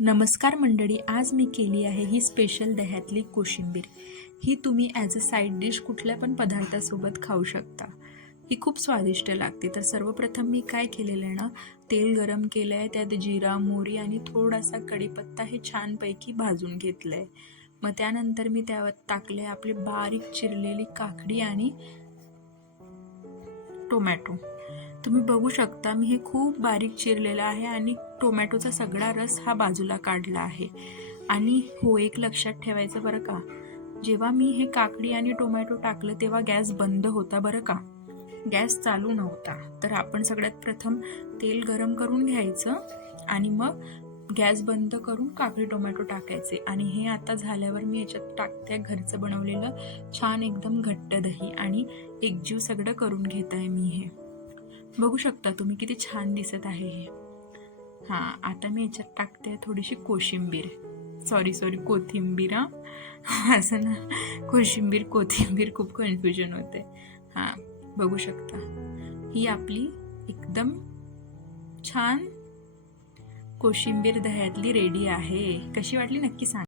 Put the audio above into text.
नमस्कार मंडळी आज मी केली आहे ही स्पेशल दह्यातली कोशिंबीर. ही तुम्ही ॲज अ साईड डिश कुठल्या पण पदार्थासोबत खाऊ शकता. ही खूप स्वादिष्ट लागते. तर सर्वप्रथम मी काय केलेलं आहे ना तेल गरम केलं आहे त्यात जिरा मोहरी आणि थोडासा कढीपत्ता हे छानपैकी भाजून घेतलं आहे मग त्यानंतर मी त्यावर टाकले आपली बारीक चिरलेली काकडी आणि टोमॅटो. तुम्ही बघू शकता मी हे खूप बारीक चिरलेलं आहे आणि टोमॅटोचा सगळा रस हा बाजूला काढला आहे. आणि हो एक लक्षात ठेवायचं बरं का जेव्हा मी हे काकडी आणि टोमॅटो टाकलं तेव्हा गॅस बंद होता बरं का. गॅस चालू नव्हता. तर आपण सगळ्यात प्रथम तेल गरम करून घ्यायचं आणि मग गॅस बंद करून काकडी टोमॅटो टाकायचे. आणि हे आता झाल्यावर मी याच्यात टाकते घरचं बनवलेलं छान एकदम घट्ट दही आणि एकजीव सगळं करून घेत आहे मी हे. बघू शकता तुम्ही किती छान दिसत आहे हे. हां आता मी याच्यात टाकते थोडीशी कोशिंबीर. सॉरी सॉरी कोथिंबीर हां. असं ना कोशिंबीर कोथिंबीर खूप कन्फ्युजन होते. हां बघू शकता. ही आपली एकदम छान कोशिंबीर दह्यातली रेडी आहे. कशी वाटली नक्की सांग.